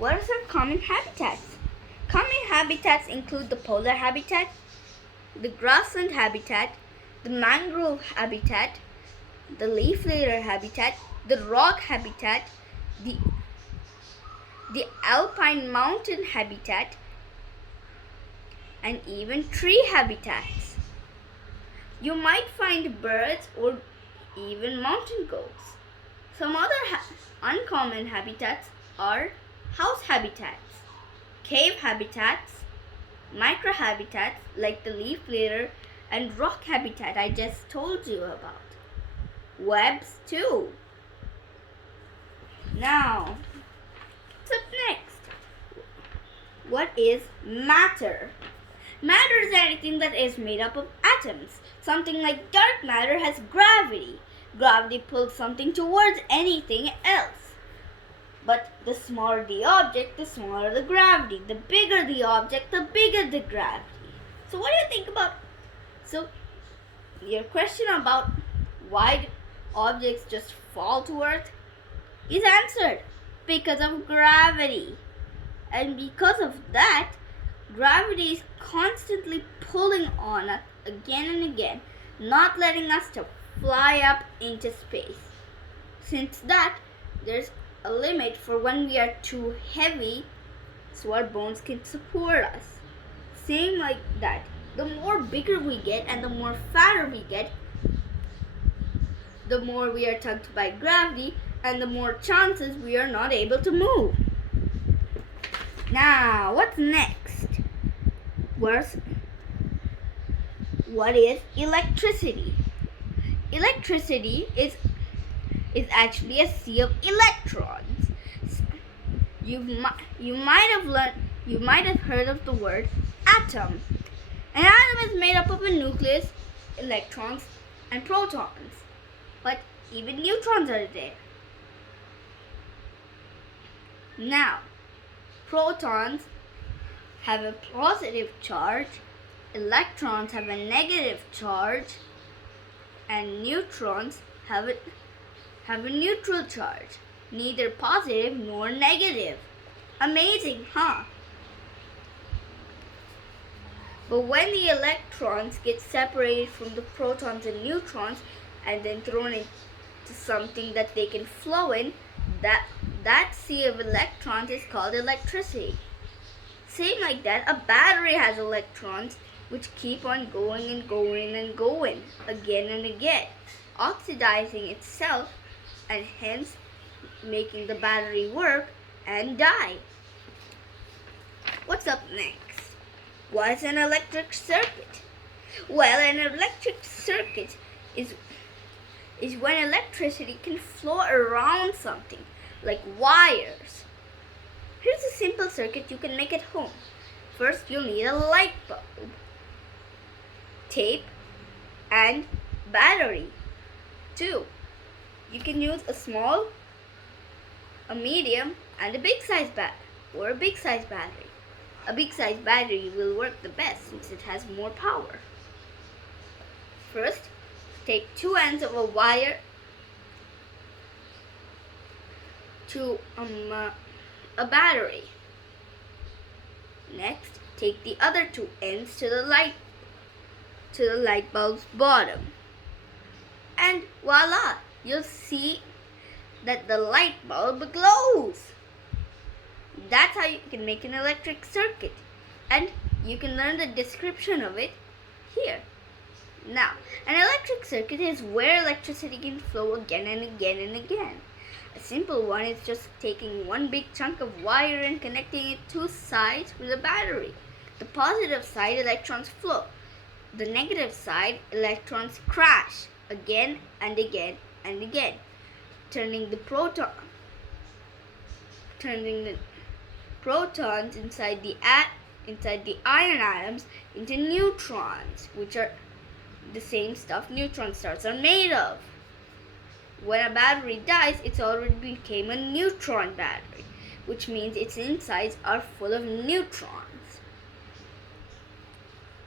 What are some common habitats? Common habitats include the polar habitat, the grassland habitat, the mangrove habitat, the leaf litter habitat, the rock habitat, the alpine mountain habitat, and even tree habitats. You might find birds or even mountain goats. Some other uncommon habitats are house habitats, cave habitats, microhabitats like the leaf litter and rock habitat I just told you about. Webs too. Now, what's up next? What is matter? Matter is anything that is made up of atoms. Something like dark matter has gravity. Gravity pulls something towards anything else. But the smaller the object, the smaller the gravity. The bigger the object, the bigger the gravity. So what do you think about? So your question about why objects just fall to earth is answered because of gravity. And because of that, gravity is constantly pulling on us again and again, not letting us to fly up into space. Since that, there's a limit for when we are too heavy so our bones can support us. Same like that. The more bigger we get and the more fatter we get, the more we are tugged by gravity and the more chances we are not able to move. Now, what's next? What is electricity? Electricity is actually a sea of electrons. You might have heard of the word atom. An atom is made up of a nucleus, electrons, and protons. But even neutrons are there. Now, protons have a positive charge, electrons have a negative charge, and neutrons have a neutral charge, neither positive nor negative. Amazing, huh? But when the electrons get separated from the protons and neutrons and then thrown into something that they can flow in, that sea of electrons is called electricity. Same like that, a battery has electrons which keep on going and going and going again and again, oxidizing itself and hence making the battery work and die. What's up next? What is an electric circuit? Well, an electric circuit is when electricity can flow around something, like wires. Here's a simple circuit you can make at home. First, you'll need a light bulb, tape, and battery. 2. You can use a small, a medium, and a big size battery. A big size battery will work the best since it has more power. First, take 2 ends of a wire to a battery. Next, take the other 2 ends to the light bulb's bottom. And voila, you'll see that the light bulb glows. That's how you can make an electric circuit. And you can learn the description of it here. Now, an electric circuit is where electricity can flow again and again and again. A simple one is just taking one big chunk of wire and connecting it to sides with a battery. The positive side, electrons flow. The negative side, electrons crash again and again and again, turning the protons inside the iron atoms into neutrons, which are the same stuff neutron stars are made of. When a battery dies, it's already became a neutron battery, which means its insides are full of neutrons.